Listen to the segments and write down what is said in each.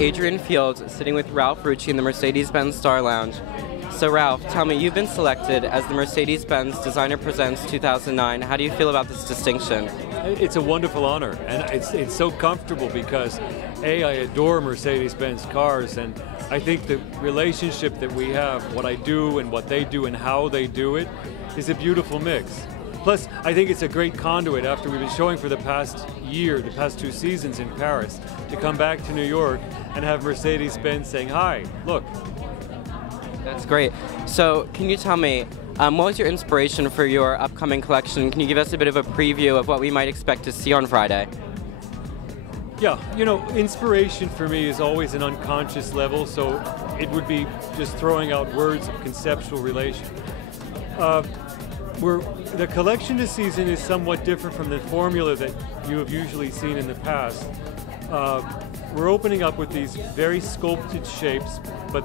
Adrian Field, sitting with Ralph Rucci in the Mercedes-Benz Star Lounge. So Ralph, tell me, you've been selected as the Mercedes-Benz Designer Presents 2009. How do you feel about this distinction? It's a wonderful honor, and it's so comfortable because, A, I adore Mercedes-Benz cars, and I think the relationship that we have, what I do and what they do and how they do it, is a beautiful mix. Plus, I think it's a great conduit after we've been showing for the past year, the past 2 seasons in Paris, to come back to New York and have Mercedes-Benz saying, hi, look. That's great. So can you tell me, what was your inspiration for your upcoming collection? Can you give us a bit of a preview of what we might expect to see on Friday? Yeah, you know, inspiration for me is always an unconscious level, so it would be just throwing out words of conceptual relation. The collection this season is somewhat different from the formula that you have usually seen in the past. We're opening up with these very sculpted shapes, but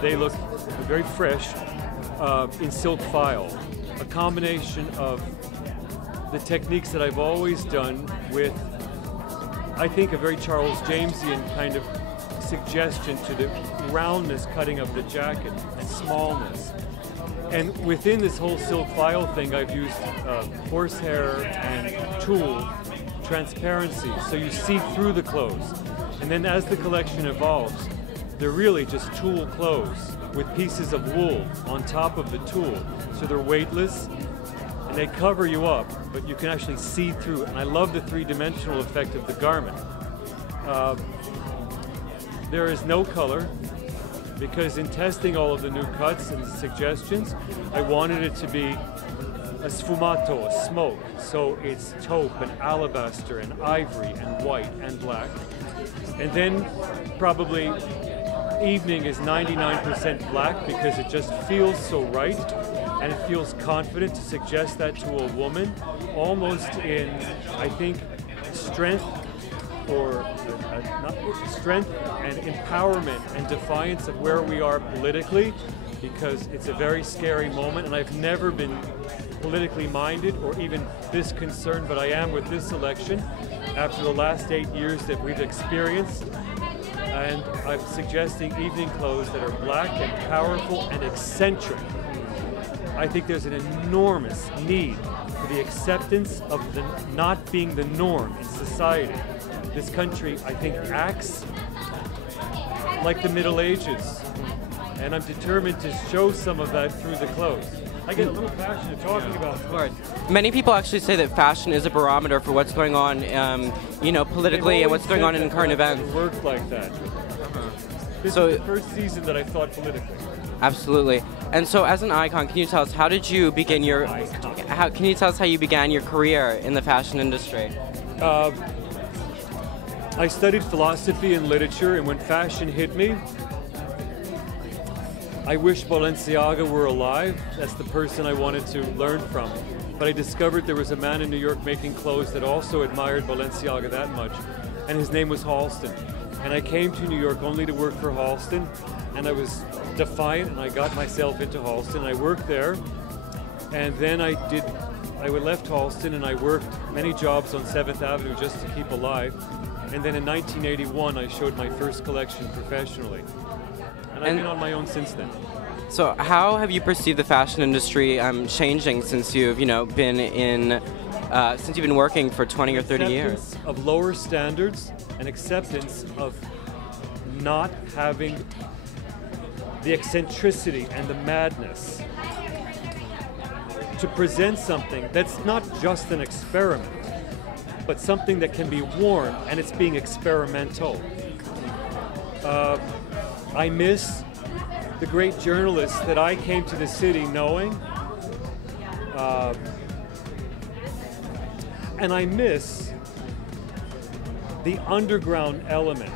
they look very fresh in silk file. A combination of the techniques that I've always done with, I think, a very Charles Jamesian kind of suggestion to the roundness cutting of the jacket and smallness. And within this whole silk file thing, I've used horsehair and tulle transparency, so you see through the clothes. And then as the collection evolves, they're really just tulle clothes with pieces of wool on top of the tulle. So they're weightless, and they cover you up, but you can actually see through it. And I love the three-dimensional effect of the garment. There is no color, because in testing all of the new cuts and suggestions, I wanted it to be a sfumato, a smoke. So it's taupe and alabaster and ivory and white and black. And then probably evening is 99% black because it just feels so right and it feels confident to suggest that to a woman, almost in, I think, strength or strength and empowerment and defiance of where we are politically, because it's a very scary moment, and I've never been politically minded or even this concerned, but I am with this election after the last 8 years that we've experienced, and I'm suggesting evening clothes that are black and powerful and eccentric. I think there's an enormous need for the acceptance of the not being the norm in society. This country, I think, acts like the Middle Ages, and I'm determined to show some of that through the clothes. I get a little passionate talking about it. Of course. Many people actually say that fashion is a barometer for what's going on, you know, politically and what's going on in current events. It worked like that. This is the first season that I thought politically. Absolutely. And so, as an icon, can you tell us how did you begin your? Can you tell us how you began your career in the fashion industry? I studied philosophy and literature, and when fashion hit me, I wish Balenciaga were alive. That's the person I wanted to learn from. But I discovered there was a man in New York making clothes that also admired Balenciaga that much, and his name was Halston. And I came to New York only to work for Halston, and I was defiant, and I got myself into Halston. I worked there, and then I left Halston, and I worked many jobs on 7th Avenue just to keep alive. And then in 1981, I showed my first collection professionally. And I've been on my own since then. So how have you perceived the fashion industry changing since you've, been in, since you've been working for 20 or 30 years? Acceptance of lower standards and acceptance of not having the eccentricity and the madness to present something that's not just an experiment, but something that can be worn, and it's being experimental. I miss the great journalists that I came to the city knowing, and I miss the underground element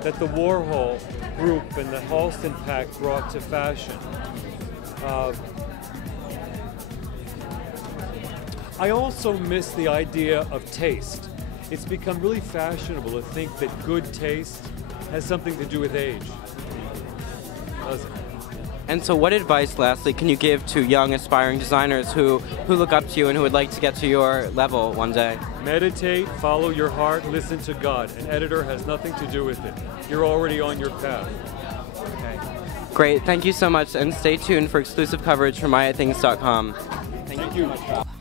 that the Warhol group and the Halston Pack brought to fashion. I also miss the idea of taste. It's become really fashionable to think that good taste has something to do with age. And so what advice, lastly, can you give to young aspiring designers who look up to you and who would like to get to your level one day? Meditate, follow your heart, listen to God. An editor has nothing to do with it. You're already on your path. Okay. Great, thank you so much, and stay tuned for exclusive coverage from mythings.com. Thank you so much, Ralph.